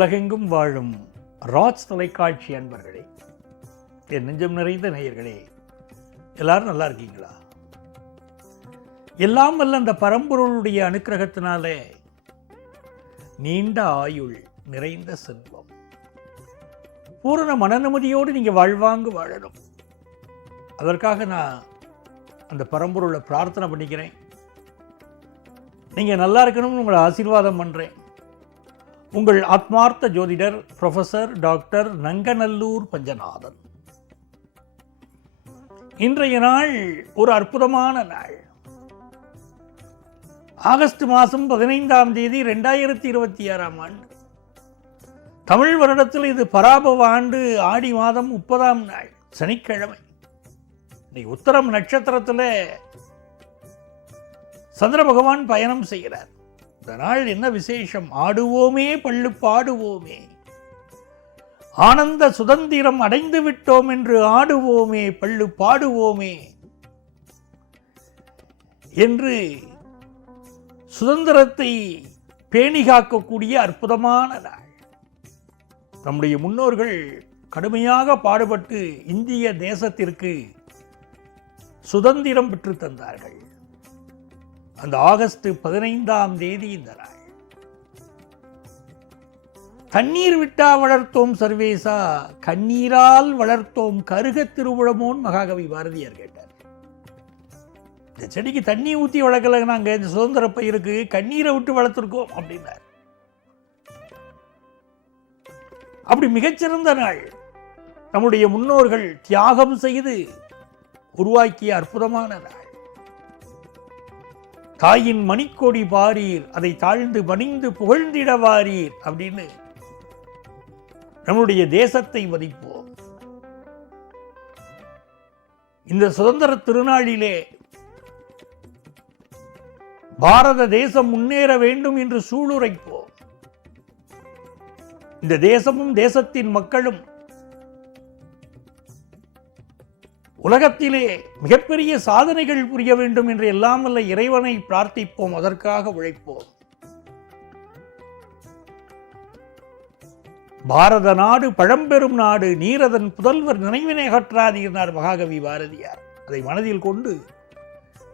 உலகெங்கும் வாழும் ராஜ் தொலைக்காட்சி அன்பர்களே, என் நெஞ்சம் நிறைந்த நேயர்களே, எல்லாரும் நல்லா இருக்கீங்களா? எல்லாம் வல்ல அந்த பரம்பொருளுடைய அனுக்கிரகத்தினாலே நீண்ட ஆயுள், நிறைந்த செல்வம், பூரண மனநிம்மதியோடு நீங்கள் வாழ்வாங்கு வாழணும். அதற்காக நான் அந்த பரம்பொருளை பிரார்த்தனை பண்ணிக்கிறேன். நீங்கள் நல்லா இருக்கணும்னு உங்களை ஆசீர்வாதம் பண்ணுறேன். உங்கள் ஆத்மார்த்த ஜோதிடர் ப்ரொஃபஸர் டாக்டர் நங்கநல்லூர் பஞ்சநாதன். இன்றைய நாள் ஒரு அற்புதமான நாள். ஆகஸ்ட் மாதம் 15ஆம் தேதி 2026ஆம் ஆண்டு. தமிழ் வருடத்தில் இது பராபவ ஆண்டு ஆடி மாதம் 30ஆம் நாள், சனிக்கிழமை. இன்னைக்கு உத்தரம் நட்சத்திரத்தில் சந்திர பகவான் பயணம் செய்கிறார். இந்த நாள் என்ன விசேஷம்? ஆடுவோமே பள்ளு பாடுவோமே, ஆனந்த சுதந்திரம் அடைந்து விட்டோம் என்று ஆடுவோமே பள்ளு பாடுவோமே என்று சுதந்திரத்தை பேணி காக்கக்கூடிய அற்புதமான நாள். நம்முடைய முன்னோர்கள் கடுமையாக பாடுபட்டு இந்திய தேசத்திற்கு சுதந்திரம் பெற்று தந்தார்கள். அந்த ஆகஸ்ட் 15ஆம் தேதி இந்த நாள். தண்ணீர் விட்டா வளர்த்தோம் சர்வேசா, கண்ணீரால் வளர்த்தோம் கருக திருவுளமோன் மகாகவி பாரதியார் கேட்டார். இந்த செடிக்கு தண்ணி ஊற்றி வளர்க்கல, நாங்கள் இந்த சுதந்திர பயிருக்கு கண்ணீரை விட்டு வளர்த்துருக்கோம் அப்படின்னார். அப்படி மிகச்சிறந்த நாள். நம்முடைய முன்னோர்கள் தியாகம் செய்து உருவாக்கிய அற்புதமான நாள். தாயின் மணிக்கொடி பாரீர், அதை தாழ்ந்து பணிந்து புகழ்ந்திட வாரீர் அப்படின்னு நம்முடைய தேசத்தை மதிப்போம். இந்த சுதந்திர திருநாளிலே பாரத தேசம் முன்னேற வேண்டும் என்று சூளுரைப்போம். இந்த தேசமும் தேசத்தின் மக்களும் உலகத்திலே மிகப்பெரிய சாதனைகள் புரிய வேண்டும் என்று எல்லாம் வல்ல இறைவனை பிரார்த்திப்போம். அதற்காக உழைப்போம். பாரத நாடு பழம்பெரும் நாடு, நீரதன் புதல்வர் நினைவினை அகற்றாதீர்னார் மகாகவி பாரதியார். அதை மனதில் கொண்டு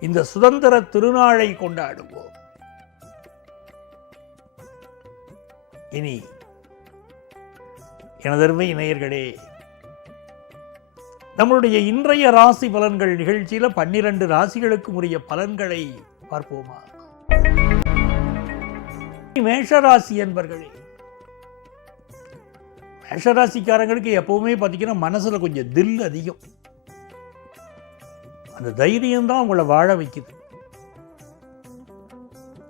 இந்த சுதந்திர திருநாளை கொண்டாடுவோம். இனி எனதருமை நேயர்களே, நம்மளுடைய இன்றைய ராசி பலன்கள் நிகழ்ச்சியில் 12 ராசிகளுக்கு உரிய பலன்களை பார்ப்போமா? மேஷராசி என்பர்களே, மேஷராசிக்காரங்களுக்கு எப்பவுமே பார்த்தீங்கன்னா மனசுல கொஞ்சம் தில் அதிகம். அந்த தைரியம் தான் உங்களை வாழ வைக்குது.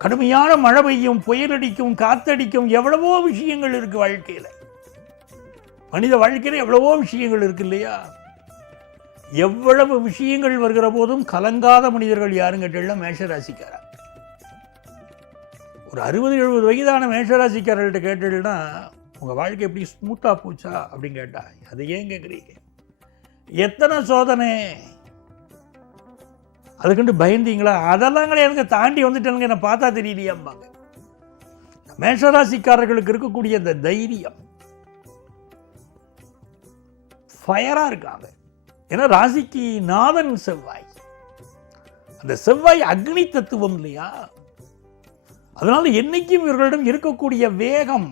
கடுமையான மழை பெய்யும், புயலடிக்கும், காத்தடிக்கும், எவ்வளவோ விஷயங்கள் இருக்கு வாழ்க்கையில. மனித வாழ்க்கையில எவ்வளவோ விஷயங்கள் இருக்கு இல்லையா? எவ்வளவு விஷயங்கள் வருகிற போதும் கலங்காத மனிதர்கள் யாரும் கேட்டீங்கன்னா மேஷராசிக்காரர். ஒரு 60-70 வயதான மேஷராசிக்காரர்கிட்ட கேட்டீங்கன்னா உங்க வாழ்க்கை எப்படி ஸ்மூத்தா போச்சா அப்படின்னு கேட்டா, அதை ஏன் கேட்குறீங்க? எத்தனை சோதனை, அதுக்குண்டு பயந்தீங்களா? அதெல்லாம் எனக்கு தாண்டி வந்துட்டேனுங்க, என்ன பார்த்தா தெரியலையாம்பாங்க. மேஷராசிக்காரர்களுக்கு இருக்கக்கூடிய அந்த தைரியம், ஃபயரா இருக்காங்க. ஏன்னா ராசிக்கு நாதன் செவ்வாய். அந்த செவ்வாய் அக்னி தத்துவம் இல்லையா? அதனால என்னைக்கும் இவர்களிடம் இருக்கக்கூடிய வேகம்,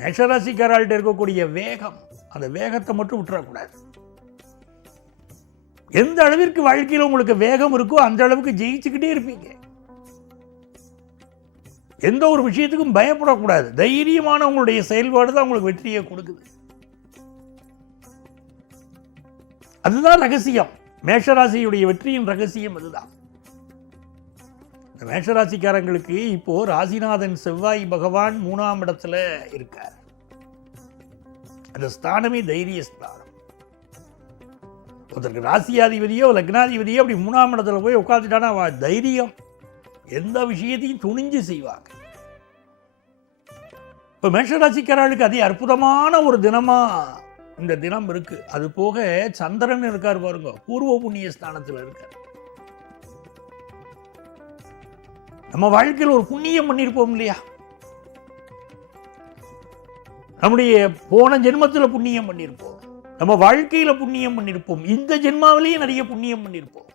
மேஷராசிக்காரர்கிட்ட இருக்கக்கூடிய வேகம், அந்த வேகத்தை மட்டும் விட்டுறக்கூடாது. எந்த அளவிற்கு வாழ்க்கையில் உங்களுக்கு வேகம் இருக்கோ அந்த அளவுக்கு ஜெயிச்சுக்கிட்டே இருப்பீங்க. எந்த ஒரு விஷயத்துக்கும் பயப்படக்கூடாது. தைரியமான உங்களுடைய செயல்பாடு தான் உங்களுக்கு வெற்றியை கொடுக்குது. அதுதான் ரகசியம். மேஷராசியுடைய வெற்றியின் ரகசியம் அதுதான். இந்த மேஷராசிக்காரங்களுக்கு இப்போ ராசிநாதன் செவ்வாய் பகவான் 3ஆம் இடத்துல இருக்கார். அந்த ஸ்தானமே தைரிய ஸ்தானம். ஒருத்தருக்கு ராசியாதிபதியோ லக்னாதிபதியோ அப்படி 3ஆம் இடத்துல போய் உட்காந்துட்டானா தைரியம், எந்த விஷயத்தையும் துணிஞ்சு செய்வாங்க. இப்போ மேஷராசிக்காரர்களுக்கு அதே அற்புதமான ஒரு தினமா இந்த தினம் இருக்கு. அது போக சந்திரன் இருக்கார் பாருங்க, பூர்வ புண்ணிய ஸ்தானத்தில் இருக்கார். நம்ம வாழ்க்கையில் ஒரு புண்ணியம் பண்ணியிருப்போம் இல்லையா? நம்முடைய போன ஜென்மத்தில் புண்ணியம் பண்ணியிருப்போம், நம்ம வாழ்க்கையில் புண்ணியம் பண்ணியிருப்போம், இந்த ஜென்மாவிலேயே நிறைய புண்ணியம் பண்ணியிருப்போம்.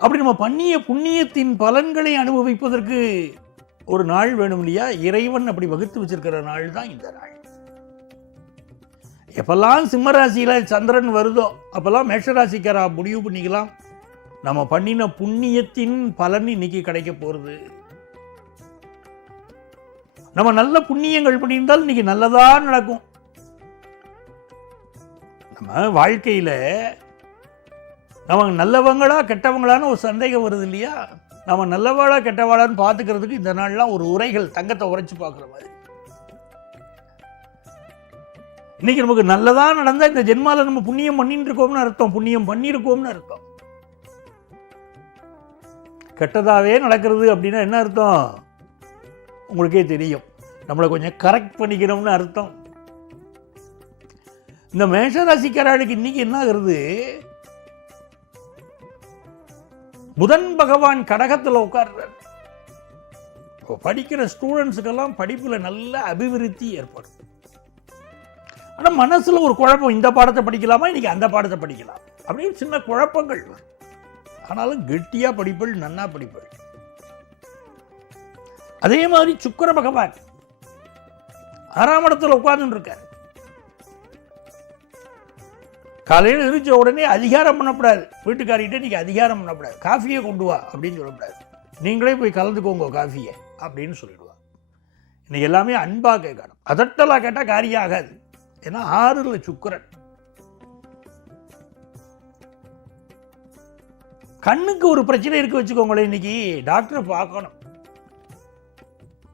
அப்படி நம்ம பண்ணிய புண்ணியத்தின் பலன்களை அனுபவிப்பதற்கு ஒரு நாள் வேணும் இல்லையா? இறைவன் அப்படி வகுத்து வச்சிருக்கிற நாள் தான் இந்த நாள். எப்பெல்லாம் சிம்மராசியில் சந்திரன் வருதோ அப்பெல்லாம் மேஷராசிக்காரா முடிவு பண்ணிக்கலாம், நம்ம பண்ணின புண்ணியத்தின் பலன் இன்னைக்கு கிடைக்க போகிறது. நம்ம நல்ல புண்ணியங்கள் பண்ணியிருந்தால் இன்னைக்கு நல்லதா நடக்கும். நம்ம வாழ்க்கையில் நம்ம நல்லவங்களா கெட்டவங்களான்னு ஒரு சந்தேகம் வருது இல்லையா? நம்ம நல்லவாளா கெட்டவாளான்னு பார்த்துக்கிறதுக்கு இந்த நாள்லாம் ஒரு உரைகள் தங்கத்தை உரைச்சு பார்க்குற மாதிரி. இன்னைக்கு நமக்கு நல்லதா நடந்தால் இந்த ஜென்மாவில் நம்ம புண்ணியம் பண்ணிட்டு இருக்கோம்னு அர்த்தம், புண்ணியம் பண்ணியிருக்கோம்னு அர்த்தம். கெட்டதாகவே நடக்கிறது அப்படின்னா என்ன அர்த்தம் உங்களுக்கே தெரியும், நம்மளை கொஞ்சம் கரெக்ட் பண்ணிக்கணும்னு அர்த்தம். இந்த மேஷராசிக்காரர்களுக்கு இன்னைக்கு என்ன ஆகுறது, புதன் பகவான் கடகத்தில் உட்கார்றார். படிக்கிற ஸ்டூடெண்ட்ஸுக்கெல்லாம் படிப்பில் நல்ல அபிவிருத்தி ஏற்படும். ஆனால் மனசில் ஒரு குழப்பம், இந்த பாடத்தை படிக்கலாமா இன்னைக்கு அந்த பாடத்தை படிக்கலாம் அப்படின்னு சின்ன குழப்பங்கள் வரும். ஆனாலும் கெட்டியாக படிப்பள், நன்னா படிப்பள். அதே மாதிரி சுக்கிர பகவான் 6ஆம் இடத்துல உட்கார்ந்து இருக்கார். காலையில் இருந்த உடனே அதிகாரம் பண்ணக்கூடாது, வீட்டுக்காரிகிட்ட நீங்கள் அதிகாரம் பண்ணக்கூடாது, காஃபியை கொண்டு வா அப்படின்னு சொல்லக்கூடாது, நீங்களே போய் கலந்துக்கோங்க காஃபியை அப்படின்னு சொல்லிடுவா. இன்னைக்கு எல்லாமே அன்பாக கேட்கணும், அதட்டலாக கேட்டால் காரியம் ஆகாது. ஏன்னா 6ல் சுக்கிரன். கண்ணுக்கு ஒரு பிரச்சனை இருக்கு வச்சுக்கோங்களேன், இன்னைக்கு டாக்டரை பார்க்கணும்.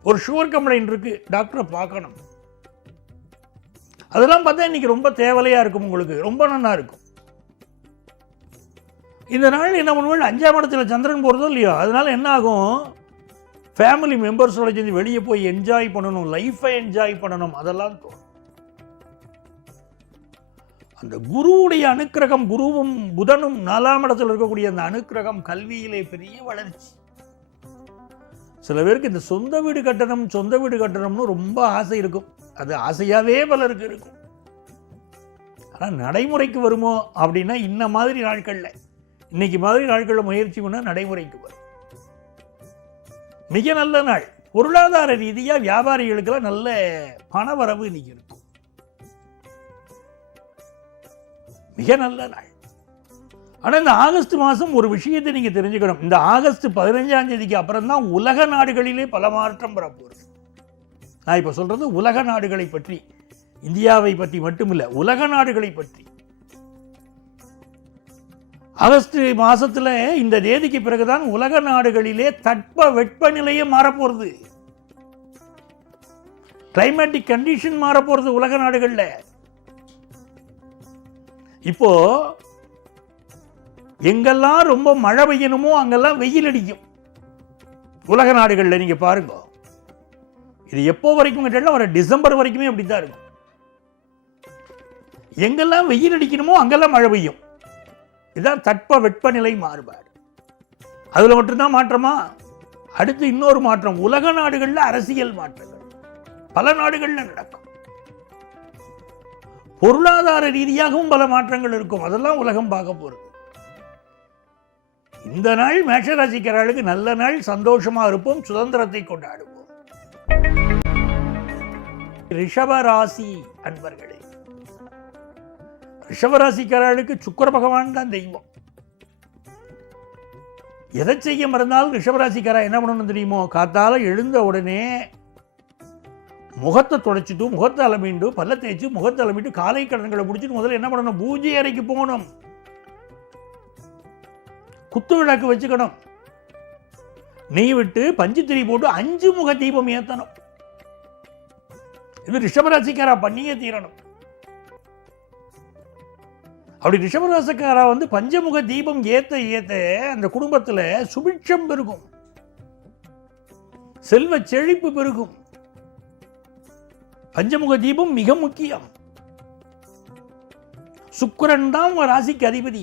ஒரு சுகர் கம்ப்ளைண்ட் இருக்கு, டாக்டரை பார்க்கணும். அதெல்லாம் பார்த்தா இன்னைக்கு ரொம்ப தேவையா இருக்கும், உங்களுக்கு ரொம்ப நல்லா இருக்கும். இந்த நாள் என்ன பண்ணுவோம், 5ஆம் இடத்துல சந்திரன் போகிறதோ இல்லையோ, அதனால என்ன ஆகும், ஃபேமிலி மெம்பர்ஸோட சேர்ந்து வெளியே போய் என்ஜாய் பண்ணணும், லைஃப்பை என்ஜாய் பண்ணணும், அதெல்லாம் தோணும். அந்த குருவுடைய அனுக்கிரகம், குருவும் புதனும் 4ஆம் இடத்தில் இருக்கக்கூடிய அந்த அனுக்கிரகம் கல்வியிலே பெரிய வளர்ச்சி. சில பேருக்கு இந்த சொந்த வீடு கட்டணும்னு ரொம்ப ஆசை இருக்கும், அது ஆசையாகவே பலருக்கு இருக்கும். ஆனால் நடைமுறைக்கு வருமோ அப்படின்னா இன்ன மாதிரி நாட்களில், இன்னைக்கு மாதிரி நாட்களில் முயற்சி பண்ணால் நடைமுறைக்கு வரும். மிக நல்ல நாள். பொருளாதார ரீதியாக வியாபாரிகளுக்கெல்லாம் நல்ல பணவரவு இன்னைக்கு இருக்கும். மிக நல்ல நாள். ஆனால் இந்த ஆகஸ்ட் மாதம் ஒரு விஷயத்தை நீங்கள் தெரிஞ்சுக்கணும். இந்த ஆகஸ்ட் 15ஆம் தேதிக்கு அப்புறம் தான் உலக நாடுகளிலே பல மாற்றம் வரப்போகுது. நான் இப்போ சொல்கிறது உலக நாடுகளை பற்றி, இந்தியாவை பற்றி மட்டுமில்லை, உலக நாடுகளை பற்றி. ஆகஸ்ட் மாதத்தில் இந்த தேதிக்கு பிறகுதான் உலக நாடுகளிலே தட்ப வெப்பநிலையே மாறப்போகிறது, கிளைமேட்டிக் கண்டிஷன் மாறப்போகிறது உலக நாடுகளில். இப்போ எங்கெல்லாம் ரொம்ப மழை பெய்யணுமோ அங்கெல்லாம் வெயில் அடிக்கும் உலக நாடுகளில். நீங்க பாருங்க, இது எப்போ வரைக்கும் கேட்டாலும் வர டிசம்பர் வரைக்குமே அப்படித்தான் இருக்கும். எங்கெல்லாம் வெயில் அடிக்கணுமோ அங்கெல்லாம் மழை பெய்யும். இதுதான் தட்ப வெப்பநிலை மாறுபாடு. அதுல மட்டும்தான் மாற்றமா? அடுத்து இன்னொரு மாற்றம், உலக நாடுகளில் அரசியல் மாற்றங்கள் பல நாடுகளில் நடக்கும். பொருளாதார ரீதியாகவும் பல மாற்றங்கள் இருக்கும், அதெல்லாம் உலகம் பார்க்க போறது. இந்த நாள் மேஷராசிக்காரர்களுக்கு நல்ல நாள், சந்தோஷமா இருப்போம், சுதந்திரத்தை கொண்டாடுவோம். ரிஷபராசி அன்பர்களே, ரிஷபராசிக்காரர்களுக்கு சுக்கிர பகவான் தான் தெய்வம். எதை செய்ய மறந்தாலும் ரிஷபராசிக்காரா என்ன பண்ணணும் தெரியுமோ, காத்தால எழுந்த உடனே முகத்தை தொடச்சிட்டு, முகத்தை அலமிண்டு, பல்ல தேய்ச்சி, முகத்தை அலமிட்டு, காலை கடன்களை முடிச்சுட்டு முதல்ல என்ன பண்ணணும், பூஜை அறைக்கு போகணும், குத்து விளக்கு வச்சுக்கணும், நெய் விட்டு பஞ்சுத்திரி போட்டு 5 முக தீபம் ஏற்றணும். இது ரிஷபராசிக்காரா பண்ணியே தீரணும். அப்படி ரிஷபராசிக்காரா பஞ்சமுக தீபம் ஏத்த ஏத்த அந்த குடும்பத்தில் சுபிட்சம் பெருகும், செல்வ செழிப்பு பெருகும். பஞ்சமுக தீபம் மிக முக்கியம். சுக்கிரன் தான் ராசிக்கு அதிபதி.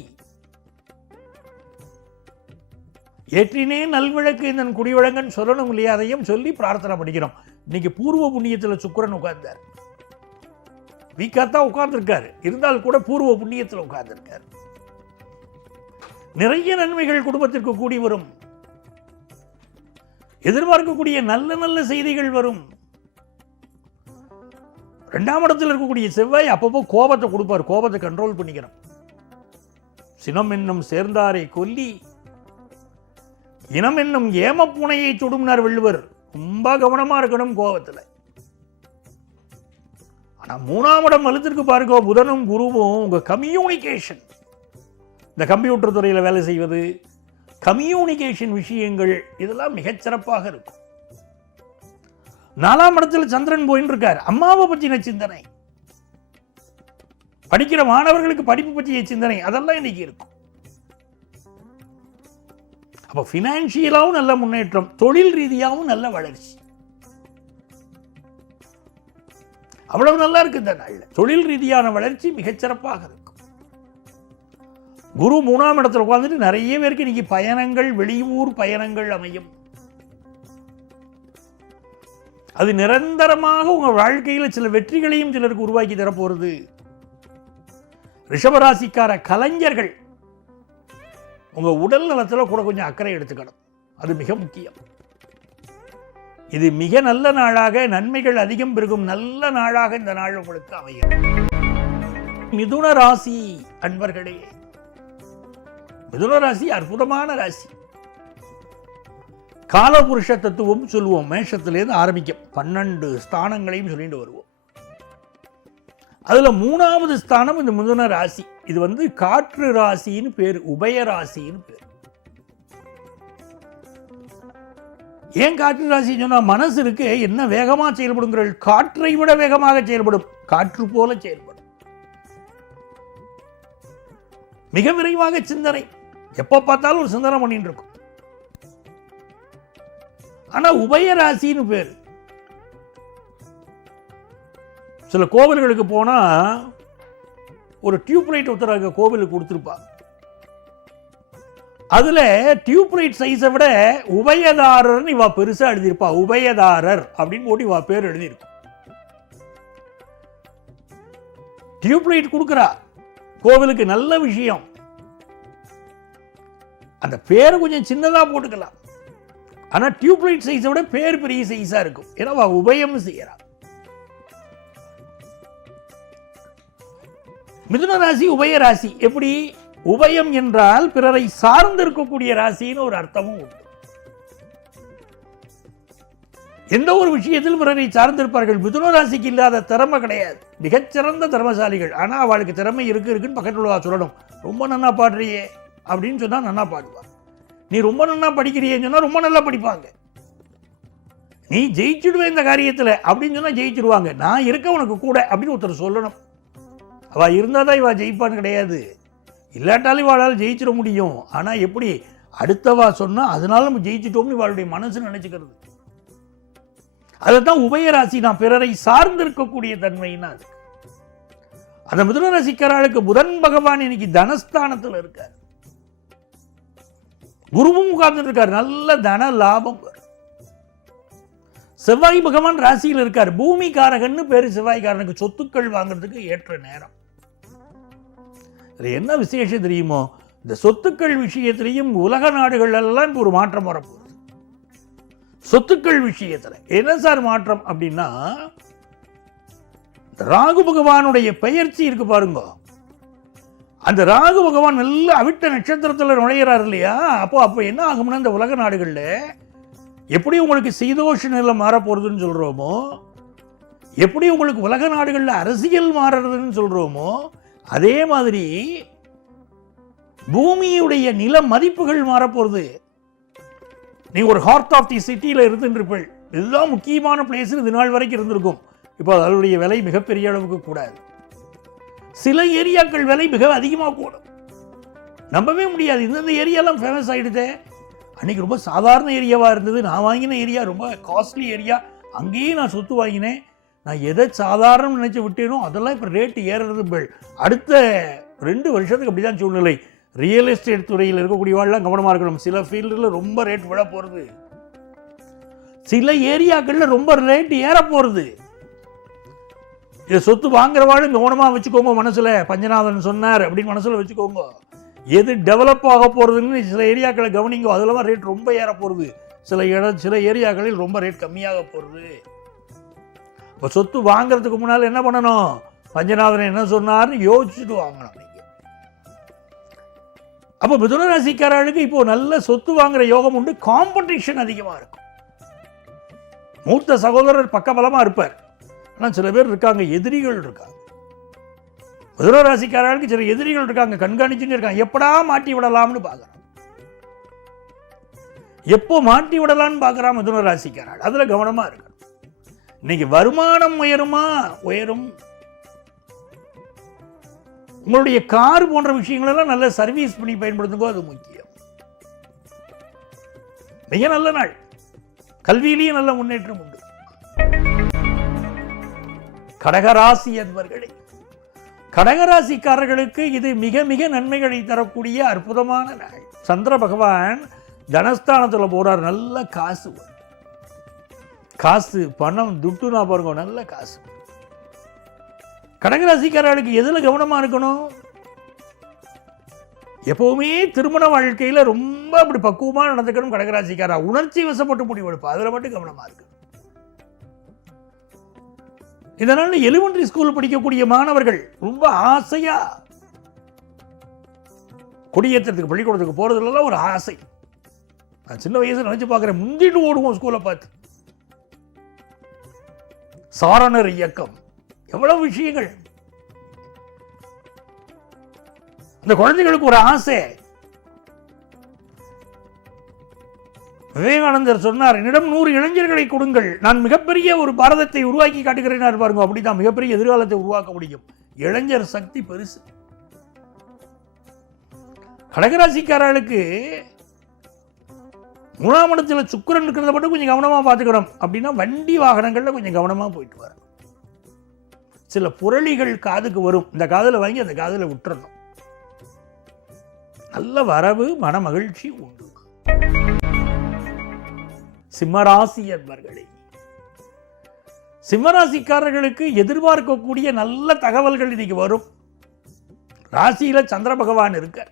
ஏற்றினே நல்விளக்கு இந்த குடிவிளங்கன்னு சொல்லணும் இல்லையா, அதையும் சொல்லி பிரார்த்தனை பண்ணிக்கிறோம். இன்னைக்கு பூர்வ புண்ணியத்தில் சுக்கிரன் உட்கார்ந்தார். வீக்காத்தான் உட்கார்ந்துருக்காரு, இருந்தால் கூட பூர்வ புண்ணியத்தில் உட்கார்ந்துருக்காரு. நிறைய நன்மைகள் குடும்பத்திற்கு கூடி வரும். எதிர்பார்க்கக்கூடிய நல்ல நல்ல செய்திகள் வரும். 2ஆம் இடத்தில் இருக்கக்கூடிய செவ்வாய் அப்பப்போ கோபத்தை கொடுப்பார். கோபத்தை கண்ட்ரோல் பண்ணிக்கணும். சினம் என்னும் சேர்ந்தாரை கொல்லி இனம் என்னும் ஏமப்பூனையை சுடும்னார் வள்ளுவர். ரொம்ப கவனமா இருக்கணும் கோபத்தில். ஆனா 3ஆம் இடம் வலுத்திற்கு பாருங்க, புதனும் குருவும் உங்க கம்யூனிகேஷன், இந்த கம்ப்யூட்டர் துறையில் வேலை செய்வது, கம்யூனிகேஷன் விஷயங்கள், இதெல்லாம் மிகச்சிறப்பாக இருக்கும். 4ஆம் இடத்தில் சந்திரன் போயின்னு இருக்கார். அம்மாவை பற்றின சிந்தனை, படிக்கிற மாணவர்களுக்கு படிப்பு பற்றிய சிந்தனை, அதெல்லாம் இன்னைக்கு இருக்கும். அப்ப பினான்சியலாவும் நல்ல முன்னேற்றம், தொழில் ரீதியாகவும் நல்ல வளர்ச்சி. அவ்வளவு நல்லா இருக்கு இந்த நாள்ல. தொழில் ரீதியான வளர்ச்சி மிகச்சிறப்பாக இருக்கும். குரு 3ஆம் இடத்துல உட்கார்ந்துட்டு நிறைய பேருக்கு இன்னைக்கு பயணங்கள், வெளியூர் பயணங்கள் அமையும். அது நிரந்தரமாக உங்க வாழ்க்கையில் சில வெற்றிகளையும் சிலருக்கு உருவாக்கி தரப்போறது. ரிஷபராசிக்கார கலைஞர்கள் உங்க உடல் நலத்தில் கூட கொஞ்சம் அக்கறை எடுத்துக்கணும். அது மிக முக்கியம். இது மிக நல்ல நாளாக, நன்மைகள் அதிகம் பெருகும் நல்ல நாளாக இந்த நாள் உங்களுக்கு அமையும். மிதுன ராசி அன்பர்களே, மிதுன ராசி அற்புதமான ராசி. காலபுருஷ தத்துவம் சொல்லுவோம். மேஷத்திலேருந்து ஆரம்பிக்கும். 12 ஸ்தானங்களையும் சொல்லிட்டு வருவோம். அதுல 3ஆவது ஸ்தானம் இந்த மிதுன ராசி. இது காற்று ராசின்னு பேரு, உபய ராசின்னு பேரு. ஏன் காற்று ராசி சொன்னா, மனசு இருக்கு என்ன வேகமா செயல்படுங்கள், காற்றை விட வேகமாக செயல்படும், காற்று போல செயல்படும், மிக விரைவாக சிந்தனை, எப்ப பார்த்தாலும் ஒரு சிந்தனை பண்ணிட்டு இருக்கும். ஆனா உபய ராசின்னு பேரு. சில கோவில்களுக்கு போனா ஒரு டியூப்லைட் ஒருத்தராக கோவிலுக்கு கொடுத்துருப்பா. அதுல டியூப்லைட் சைஸை விட உபயதாரர் இவா பெருசா எழுதியிருப்பா. உபயதாரர் அப்படின்னு போட்டு இவா பேர் எழுதியிருக்கும். டியூப்லைட் கொடுக்குறா கோவிலுக்கு, நல்ல விஷயம். அந்த பேரை கொஞ்சம் சின்னதா போட்டுக்கலாம். ஆனா டியூப்லைட் சைஸை விட பேர் பெரிய சைஸா இருக்கும். ஏன்னா அவ உபயம் செய்யறா. மிதுன ராசி உபய ராசி. எப்படி? உபயம் என்றால் பிறரை சார்ந்து இருக்கக்கூடிய ராசின்னு ஒரு அர்த்தமும் உண்டு. எந்த ஒரு விஷயத்தில் பிறரை சார்ந்திருப்பார்கள். மிதுன ராசிக்கு இல்லாத திறமை கிடையாது. மிகச்சிறந்த திறமசாலிகள். ஆனா அவளுக்கு திறமை இருக்குன்னு பக்கத்தில் சொல்லணும். ரொம்ப நன்னா பாடுறியே அப்படின்னு சொன்னா நன்னா பாடுவார். நீ ரொம்ப நன்னா படிக்கிறியேன்னு சொன்னா ரொம்ப நல்லா படிப்பாங்க. நீ ஜெயிச்சுடுவேன் இந்த காரியத்தில் அப்படின்னு சொன்னா ஜெயிச்சிடுவாங்க. நான் இருக்க உனக்கு கூட அப்படின்னு ஒருத்தர் சொல்லணும். அவ இருந்தாதான் இவா ஜெயிப்பான்னு கிடையாது. இல்லாட்டாலும் இவாளால் ஜெயிச்சிட முடியும். ஆனா எப்படி அடுத்தவா சொன்னா அதனால நம்ம ஜெயிச்சிட்டோம்னு இவாளுடைய மனசு நினைச்சுக்கிறது. அதைத்தான் உபயராசி, நான் பிறரை சார்ந்து இருக்கக்கூடிய தன்மைன்னா அது. அந்த மிதுன ராசிக்காரர்களுக்கு புதன் பகவான் இன்னைக்கு தனஸ்தானத்தில் இருக்கார். குருவும் உட்கார்ந்து இருக்கார். நல்ல தன லாபம் வரும். செவ்வாய் பகவான் ராசியில் இருக்கார். பூமிகாரகன்னு பேரு செவ்வாய்க்காரனுக்கு. சொத்துக்கள் வாங்குறதுக்கு ஏற்ற நேரம். என்ன விசேஷம் தெரியுமோ, இந்த சொத்துக்கள் விஷயத்திலையும் உலக நாடுகள் எல்லாம் ஒரு மாற்றம் வரப்போகுது. சொத்துக்கள் விஷயத்துல என்ன சார் மாற்றம் அப்படின்னா, ராகு பகவானுடைய பெயர்ச்சி இருக்கு பாருங்க. அந்த ராகு பகவான் நல்ல அவிட்ட நட்சத்திரத்தில் நுழையிறார் இல்லையா? அப்போ என்ன ஆகும்னா, இந்த உலக நாடுகள்ல எப்படி உங்களுக்கு சீதோஷ நிலை மாறப்போறதுன்னு சொல்றோமோ, எப்படி உங்களுக்கு உலக நாடுகள்ல அரசியல் மாறுறதுன்னு சொல்றோமோ, அதே மாதிரி பூமியுடைய நில மதிப்புகள் மாறப்போறது. நீங்க ஒரு ஹார்ட் ஆஃப் தி சிட்டியில இருந்துருப்பீள். இதுதான் முக்கியமான பிளேஸ் இது நாள் வரைக்கும் இருந்திருக்கும். இப்போ அதனுடைய விலை மிகப்பெரிய அளவுக்கு கூடாது. சில ஏரியாக்கள் விலை மிக அதிகமாக கூடும். நம்பவே முடியாது. இந்த ஏரியாலாம் ஃபேமஸ் ஆகிடுது. அன்னைக்கு ரொம்ப சாதாரண ஏரியாவாக இருந்தது. நான் வாங்கின ஏரியா ரொம்ப காஸ்ட்லி ஏரியா. அங்கேயே நான் சொத்து வாங்கினேன். நான் எதை சாதாரணம் நினைச்சு விட்டேனோ அதெல்லாம் இப்போ ரேட்டு ஏறுறது. அடுத்த 2 வருஷத்துக்கு அப்படிதான் சூழ்நிலை. ரியல் எஸ்டேட் துறையில் இருக்கக்கூடியவாள்லாம் கவனமாக இருக்கணும். சில ஃபீல்டில் ரொம்ப ரேட் விழ போகிறது. சில ஏரியாக்கள்ல ரொம்ப ரேட் ஏற போறது. இதை சொத்து வாங்குறவாளும் கவனமா வச்சுக்கோங்க. மனசுல பஞ்சநாதன் சொன்னார் அப்படின்னு மனசுல வச்சுக்கோங்க. எது டெவலப் ஆக போறதுன்னு சில ஏரியாக்களை கவனிங்க. அதுல ரேட் ரொம்ப ஏற போறது. சில ஏரியாக்களில் ரொம்ப ரேட் கம்மியாக போறது. இப்போ சொத்து வாங்குறதுக்கு முன்னால் என்ன பண்ணணும்? பஞ்சநாதன் என்ன சொன்னார்னு யோசிச்சுட்டு வாங்கணும் நீங்க. அப்போ மிதுன ராசிக்காரர்களுக்கு இப்போ நல்ல சொத்து வாங்குற யோகம் உண்டு. காம்படிஷன் அதிகமா இருக்கும். மூத்த சகோதரர் பக்கபலமா இருப்பார். ஆனால் சில பேர் இருக்காங்க, எதிரிகள் இருக்காங்க. மிதுன ராசிக்காரர்களுக்கு சில எதிரிகள் இருக்காங்க, கண்காணிச்சுன்னு இருக்காங்க. எப்படா மாட்டி விடலாம்னு பார்க்குறான். எப்போ மாட்டி விடலாம்னு பார்க்குறான் மிதுன ராசிக்காரர்கள். அதுல கவனமா இருக்கணும். இன்னைக்கு வருமானம் உயருமா? உயரும். உங்களுடைய கார் போன்ற விஷயங்கள் எல்லாம் நல்ல சர்வீஸ் பண்ணி பயன்படுத்துங்க. அது முக்கியம். மிக நல்ல நாள். கல்வியிலேயே நல்ல முன்னேற்றம் உண்டு. கடகராசி என்பர்களே, கடகராசிக்காரர்களுக்கு இது மிக மிக நன்மைகளை தரக்கூடிய அற்புதமான நாள். சந்திர பகவான் தனஸ்தானத்துல போறார். நல்ல காசு, காசு பணம் துட்டுனா பாருங்க, நல்ல காசு. கடகராசிக்காரர்களுக்கு எதுல கவனமா இருக்கணும்? எப்பவுமே திருமண வாழ்க்கையில ரொம்ப அப்படி பக்குவமா நடந்துக்கணும். கடகராசிக்காரா உணர்ச்சி வசப்பட்டு முடிவெடுப்பா, அதுல மட்டும் கவனமா இருக்கு. இதனால எலிமெண்டரி ஸ்கூல் படிக்கக்கூடிய மாணவர்கள் ரொம்ப ஆசையா கொடியேற்றத்துக்கு பள்ளிக்கூடத்துக்கு போறதுல ஒரு ஆசை. நான் சின்ன வயசுல நினைச்சு பார்க்கிறேன், முந்திட்டு ஓடுவோம் ஸ்கூலை பார்த்து. சாரணர் இயக்கம், எவ்வளவு விஷயங்கள். இந்த குழந்தைகளுக்கு ஒரு ஆசை. விவேகானந்தர் சொன்னார், என்னிடம் 100 இளைஞர்களை கொடுங்கள், நான் மிகப்பெரிய ஒரு பாரதத்தை உருவாக்கி காட்டுகிறேன் பாருங்க. அப்படிதான் மிகப்பெரிய எதிர்காலத்தை உருவாக்க முடியும். இளைஞர் சக்தி பெருசு. கடகராசிக்காரர்களுக்கு 3ஆம் இடத்துல சுக்கிரன் இருக்கிறத மட்டும் கொஞ்சம் கவனமா பார்த்துக்கணும். அப்படின்னா வண்டி வாகனங்கள்ல கொஞ்சம் கவனமா போயிட்டு வர. சில புரளிகள் காதுக்கு வரும். இந்த காதுல வாங்கி அந்த காதுல விட்டுறணும். நல்ல வரவு, மன மகிழ்ச்சி உண்டு. சிம்மராசி என்பர்களே, சிம்மராசிக்காரர்களுக்கு எதிர்பார்க்கக்கூடிய நல்ல தகவல்கள் இன்னைக்கு வரும். ராசியில சந்திர பகவான் இருக்க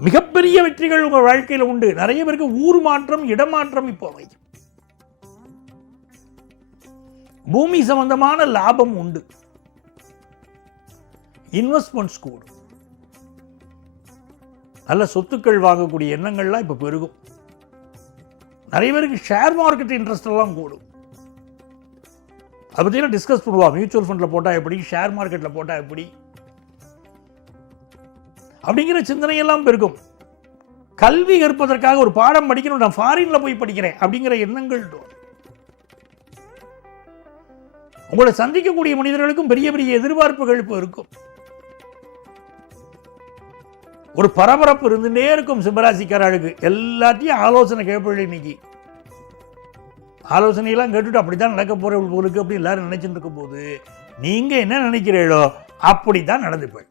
மிகப்பெரிய வெற்றிகள் உங்க வாழ்க்கையில் உண்டு. நிறைய பேருக்கு ஊர் மாற்றம், இடமாற்றம் இப்போ வைக்கும். பூமி சம்பந்தமான லாபம் உண்டு. இன்வெஸ்ட்மெண்ட்ஸ் கூடும். நல்ல சொத்துக்கள் வாங்கக்கூடிய எண்ணங்கள்லாம் இப்ப பெருகும். நிறைய பேருக்கு ஷேர் மார்க்கெட் இன்ட்ரெஸ்ட் எல்லாம் கூடும். அதை பற்றியெல்லாம் டிஸ்கஸ் பண்ணுவோம். மியூச்சுவல் ஃபண்ட்ல போட்டா எப்படி, ஷேர் மார்க்கெட்ல போட்டா எப்படி அப்படிங்கிற சிந்தனையெல்லாம் பெருகும். கல்வி கற்பதற்காக ஒரு பாடம் படிக்கணும், நான் ஃபாரின்ல போய் படிக்கிறேன் அப்படிங்கிற எண்ணங்கள். உங்களை சந்திக்கக்கூடிய மனிதர்களுக்கும் பெரிய பெரிய எதிர்பார்ப்புகள் இப்போ இருக்கும். ஒரு பரபரப்பு இருந்துட்டே இருக்கும். சிம்மராசிக்காரர்களுக்கு எல்லாத்தையும் ஆலோசனை கேட்பது. இன்னைக்கு ஆலோசனையெல்லாம் கேட்டுட்டு அப்படித்தான் நடக்க போறவங்களுக்கு அப்படி எல்லாரும் நினைச்சுட்டு இருக்கும் போது நீங்க என்ன நினைக்கிறீங்களோ அப்படித்தான் நடந்துப்பேன்.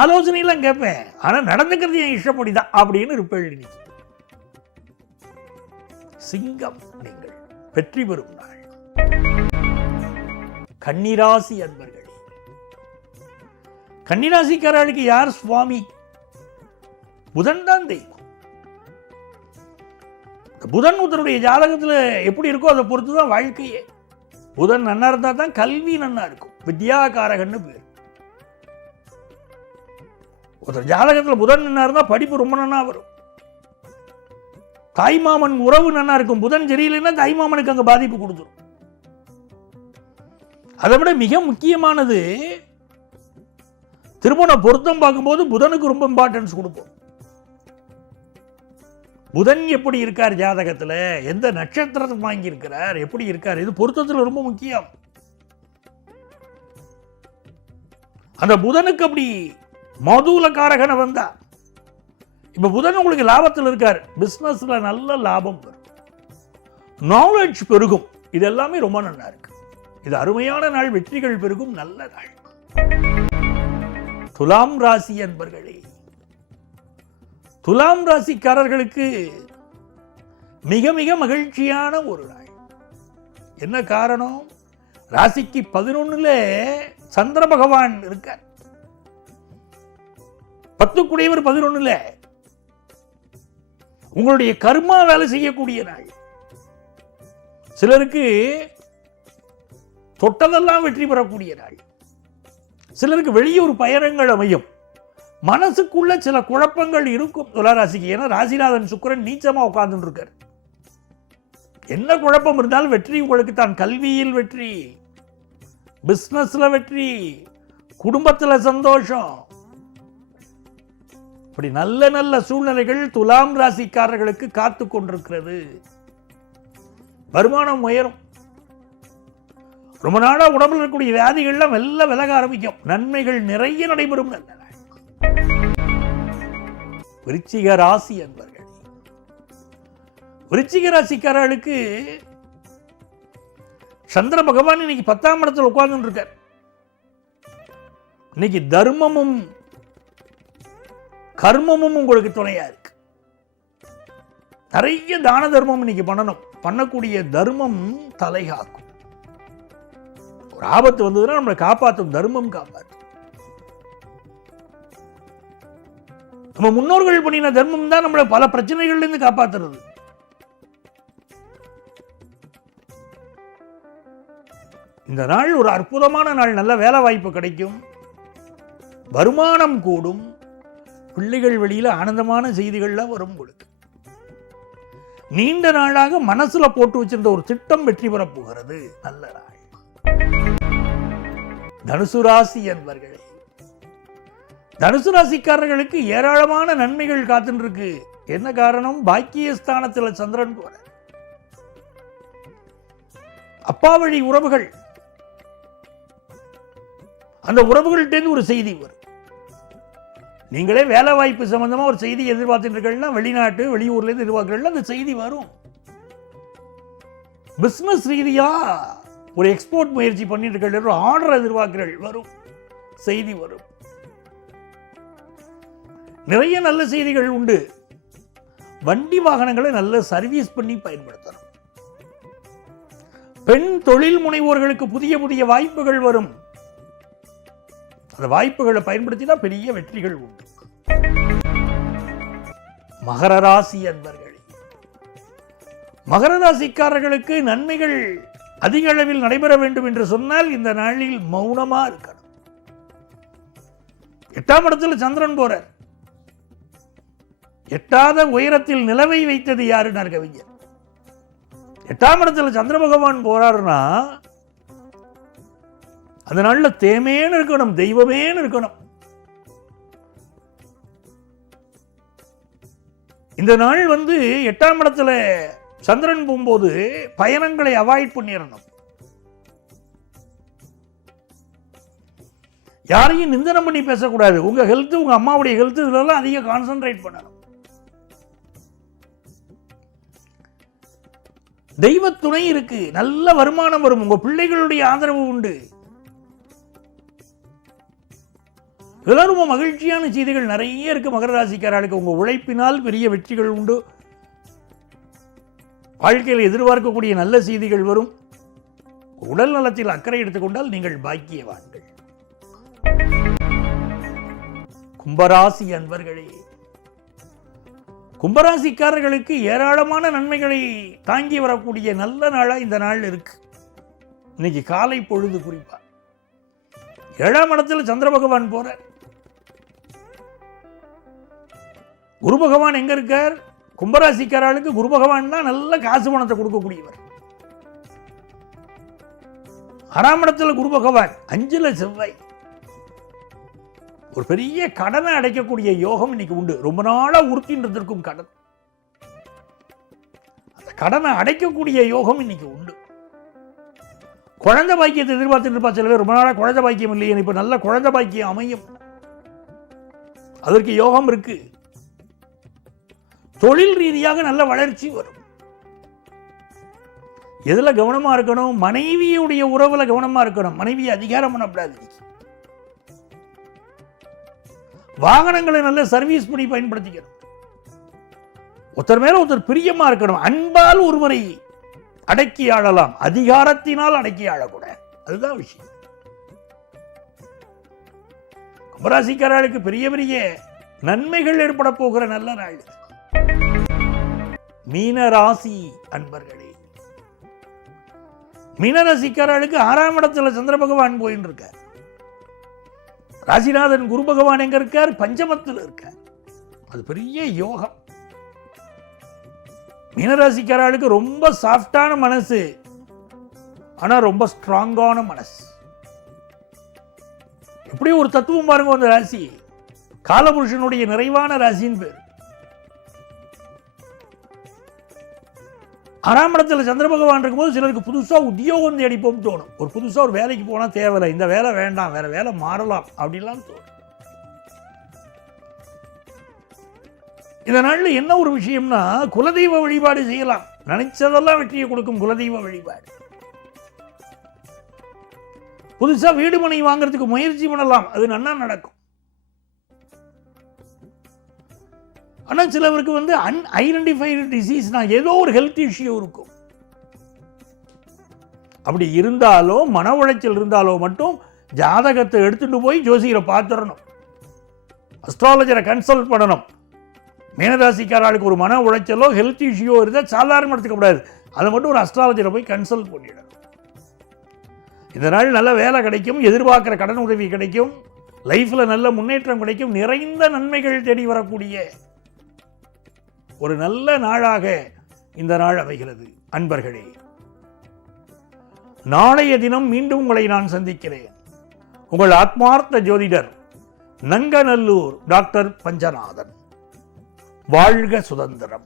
ஆலோசனையெல்லாம் கேட்பேன், ஆனா நடந்துக்கிறது என் இஷ்டப்படிதான் அப்படின்னு இருப்பேன். இன்னைக்கு சிங்கம், நீங்கள் வெற்றி பெறும் நாள். கன்னிராசி அன்பர்களே, கன்னிராசிக்காரர்களுக்கு யார் சுவாமி? புதன் தான் தெய்வம். புதன் உத்தருடைய ஜாதகத்தில் எப்படி இருக்கோ அதை பொறுத்துதான் வாழ்க்கையே. புதன் நன்னா இருந்தா தான் கல்வி நன்னா இருக்கும். வித்யாகாரகன்னு பேர். ஒருத்தர் ஜாதகத்தில் புதன் நன்னா இருந்தா படிப்பு ரொம்ப நன்னா வரும். தாய்மாமன் உறவு நன்னா இருக்கும். புதன் சரியில்லைன்னா தாய்மாமனுக்கு அங்க பாதிப்பு கொடுத்துரும். அதை விட மிக முக்கியமானது, திருமண பொருத்தம் பார்க்கும்போது புதனுக்கு ரொம்ப இம்பார்ட்டன்ஸ் கொடுப்போம். புதன் எப்படி இருக்கார் ஜாதகத்தில், எந்த நட்சத்திரத்தை வாங்கி இருக்கிறார், எப்படி இருக்கார், இது பொருத்தத்தில் ரொம்ப முக்கியம். அந்த புதனுக்கு அப்படி மதுலகாரகனை வந்தா, இப்ப புதன் உங்களுக்கு லாபத்தில் இருக்கார், பிசினஸ்ல நல்ல லாபம் வரும், நாலேஜ் பெருகும். இது எல்லாமே ரொம்ப நல்லா இருக்கு. இது அருமையான நாள், வெற்றிகள் பெருகும் நல்ல நாள். துலாம் ராசி என்பர்களே, துலாம் ராசிக்காரர்களுக்கு மிக மிக மகிழ்ச்சியான ஒரு நாள். என்ன காரணம்? ராசிக்கு 11ல சந்திர பகவான் இருக்கார். 10 கூடியவர் 11ல. உங்களுடைய கர்மா வேலை செய்யக்கூடிய நாள். சிலருக்கு தொட்டதெல்லாம் வெற்றி பெறக்கூடிய நாள். சிலருக்கு வெளியூர் பயணங்கள் அமையும். மனசுக்குள்ள சில குழப்பங்கள் இருக்கும் துளாராசிக்கு. ஏன்னா ராசிநாதன் சுக்கிரன் நீச்சமா உட்கார்ந்து இருக்கார். என்ன குழப்பம் இருந்தாலும் வெற்றி உங்களுக்கு தான். கல்வியில் வெற்றி, பிசினஸ்ல வெற்றி, குடும்பத்துல சந்தோஷம். இப்படி நல்ல நல்ல சூழ்நிலைகள் துலாம் ராசிக்காரர்களுக்கு காத்து கொண்டிருக்கிறது. வருமானம் உயரும். ரொம்ப நாளா உடம்புல இருக்கக்கூடிய வியாதிகள்லாம் மெல்ல விலக ஆரம்பிக்கும். நன்மைகள் நிறைய நடைபெறும். நல்ல நாள். விருச்சிக ராசி என்பர்கள். விருச்சிக ராசிக்காரர்களுக்கு சந்திர பகவான் இன்னைக்கு 10ஆம் இடத்தில் உட்கார்ந்து இருக்கார். இன்னைக்கு தர்மமும் கர்மமும் உங்களுக்கு துணையா இருக்கு. நிறைய தான தர்மம் இன்னைக்கு பண்ணணும். பண்ணக்கூடிய தர்மம் தலைகாக்கும். ஒரு ஆபத்து வந்ததுன்னா நம்மளை காப்பாற்றும். தர்மம் காப்பாற்றும். நம்ம முன்னோர்கள் பண்ணின தர்மம் தான் நம்மளை பல பிரச்சனைகள்ல இருந்து காப்பாற்றுறது. இந்த நாள் ஒரு அற்புதமான நாள். நல்ல வேலை வாய்ப்பு கிடைக்கும். வருமானம் கூடும். பிள்ளைகள் வெளியில ஆனந்தமான செய்திகள்லாம் வரும். உங்களுக்கு நீண்ட நாளாக மனசுல போட்டு வச்சிருந்த ஒரு திட்டம் வெற்றி பெறப் போகிறது. நல்ல நாள். தனுசு ராசி என்பர்களே, தனுசு ராசிக்காரர்களுக்கு ஏராளமான நன்மைகள் காத்துருக்கு. என்ன காரணம்? பாக்கியஸ்தானத்தில் சந்திரன் போற. அப்பா வழி உறவுகள், அந்த உறவுகள்கிட்ட ஒரு செய்தி வரும். நீங்களே வேலை வாய்ப்பு சம்பந்தமா ஒரு செய்தி எதிர்பார்த்துட்டீங்கன்னா, வெளிநாட்டு வெளியூர்ல இருந்து எதிர்பார்க்கிறீர்கள், அந்த செய்தி வரும். பிசினஸ் ரீதியா ஒரு எக்ஸ்போர்ட் முயற்சி பண்ணிட்டு இருக்கிற ஆர்டர் எதிர்பார்க்கிறீர்கள், வரும். செய்தி வரும். நிறைய நல்ல செய்திகள் உண்டு. வண்டி வாகனங்களை நல்ல சர்வீஸ் பண்ணி பயன்படுத்தணும். பெண் தொழில் முனைவோர்களுக்கு புதிய புதிய வாய்ப்புகள் வரும். அந்த வாய்ப்புகளை பயன்படுத்தினா பெரிய வெற்றிகள் உண்டு. மகர ராசி என்பர்களே, மகர ராசிக்காரர்களுக்கு நன்மைகள் அதிக அளவில் நடைபெற வேண்டும் என்று சொன்னால் இந்த நாளில் மௌனமா இருக்கணும். 8ஆம் இடத்தில் சந்திரன் போறார். எட்டாத உயரத்தில் நிலவை வைத்தது யாருன்னார் கவிஞர். 8ஆம் இடத்தில் சந்திர பகவான் போறாருன்னா அந்த நாள்ல தேமேன்னு இருக்கணும், தெய்வமேன்னு இருக்கணும். இந்த நாள் 8ஆம் இடத்துல சந்திரன் போகும்போது பயணங்களை அவாய்ட் பண்ணிடணும். யாரையும் நிந்தனம் பண்ணி பேசக்கூடாது. உங்க ஹெல்த், உங்க அம்மாவுடைய ஹெல்த், இதெல்லாம் அதிக கான்சென்ட்ரேட் பண்ணணும். தெய்வ துணை இருக்கு. நல்ல வருமானம் வரும். உங்க பிள்ளைகளுடைய ஆதரவு உண்டு. இதெல்லாம் ரொம்ப மகிழ்ச்சியான செய்திகள் நிறைய இருக்கு. மகர ராசிக்காரர்களுக்கு உங்க உழைப்பினால் பெரிய வெற்றிகள் உண்டு. வாழ்க்கையில் எதிர்பார்க்கக்கூடிய நல்ல செய்திகள் வரும். உடல் நலத்தில் அக்கறை எடுத்துக்கொண்டால் நீங்கள் பாக்கியவான்கள். கும்பராசி அன்பர்களே, கும்பராசிக்காரர்களுக்கு ஏராளமான நன்மைகளை தாங்கி வரக்கூடிய நல்ல நாளா இந்த நாள் இருக்கு. இன்னைக்கு காலை பொழுது குறிப்பா 7ஆம் இடத்தில் சந்திர பகவான் போற. குரு பகவான் எங்க இருக்கார்? கும்பராசிக்காரர்களுக்கு குரு பகவான் தான் நல்ல காசு பணத்தை கொடுக்கக்கூடியவர். 6ஆம் இடத்துல குரு பகவான், 5ல செவ்வாய். ஒரு பெரிய கடனை அடைக்கக்கூடிய யோகம் இன்னைக்கு உண்டு. ரொம்ப நாளா உறுத்தின்னு இருக்கும் கடன், அந்த கடனை அடைக்கக்கூடிய யோகம் இன்னைக்கு உண்டு. குழந்தை பாக்கியத்தை எதிர்பார்த்துட்டு இருப்பா சில பேர். ரொம்ப நாளா குழந்தை பாக்கியம் இல்லையே, இப்ப நல்ல குழந்தை பாக்கியம் அமையும். அதற்கு யோகம் இருக்கு. தொழில் ரீதியாக நல்ல வளர்ச்சி வரும். எதுல கவனமா இருக்கணும்? மனைவியுடைய உறவுல கவனமா இருக்கணும். மனைவியை அதிகாரம் பண்ணக்கூடாது. வாகனங்களை நல்ல சர்வீஸ் பண்ணி பயன்படுத்திக்கணும். ஒருத்தர் மேல ஒருத்தர் பிரியமா இருக்கணும். அன்பால் ஒருவரை அடக்கி ஆளலாம், அதிகாரத்தினால் அடக்கி ஆளக்கூடாது. அதுதான் விஷயம். கும்பராசிக்காரர்களுக்கு பெரிய பெரிய நன்மைகள் ஏற்பட போகிற நல்ல நாள். மீனராசி அன்பர்களே, மீனராசிக்காரர்களுக்கு 6ஆம் இடத்துல சந்திர பகவான் போயின்னு இருக்கார். ராசிநாதன் குரு பகவான் எங்க இருக்கார்? பஞ்சமத்தில் இருக்கார். அது பெரிய யோகம். மீனராசிக்காரர்களுக்கு ரொம்ப சாஃப்டான மனசு, ஆனா ரொம்ப ஸ்ட்ராங்கான மனசு. எப்படி ஒரு தத்துவம் பாருங்க. அந்த ராசி காலபுருஷனுடைய நிறைவான ராசின்னு பேர். 6ஆம் இடத்துல சந்திர பகவான் இருக்கும்போது சிலருக்கு புதுசா உத்தியோகம் தேடிப்போம் தோணும். ஒரு புதுசா ஒரு வேலைக்கு போனா தேவையில்லை, இந்த வேலை வேண்டாம், வேற வேலை மாறலாம் அப்படின்லாம் தோணும். இந்த நாள்ல என்ன ஒரு விஷயம்னா, குலதெய்வ வழிபாடு செய்யலாம். நினைச்சதெல்லாம் வெற்றியை கொடுக்கும் குலதெய்வ வழிபாடு. புதுசா வீடு மனை வாங்குறதுக்கு முயற்சி பண்ணலாம், அது நன்னா நடக்கும். ஆனால் சிலவருக்கு அன்ஐடென்டிஃபைடு டிசீஸ்னா ஏதோ ஒரு ஹெல்த் இஷ்யூ இருக்கும். அப்படி இருந்தாலோ மன உளைச்சல் இருந்தாலோ மட்டும் ஜாதகத்தை எடுத்துட்டு போய் ஜோசியரை பார்த்துடணும், அஸ்ட்ராலஜரை கன்சல்ட் பண்ணணும். மீனராசிக்காரர்களுக்கு ஒரு மன உளைச்சலோ ஹெல்த் இஷ்யூவோ இருந்தால் சாதாரண எடுத்துக்கூடாது, அதை மட்டும் ஒரு அஸ்ட்ராலஜரை போய் கன்சல்ட் பண்ணிடணும். இதனால் நல்ல வேலை கிடைக்கும், எதிர்பார்க்குற கடன் உதவி கிடைக்கும், லைஃப்பில் நல்ல முன்னேற்றம் கிடைக்கும், நிறைந்த நன்மைகள் தேடி வரக்கூடிய ஒரு நல்ல நாளாக இந்த நாள் அமைகிறது. அன்பர்களே, நாளைய தினம் மீண்டும் உங்களை நான் சந்திக்கிறேன். உங்கள் ஆத்மார்த்த ஜோதிடர் நங்கநல்லூர் டாக்டர் பஞ்சநாதன். வாழ்க சுதந்திரம்.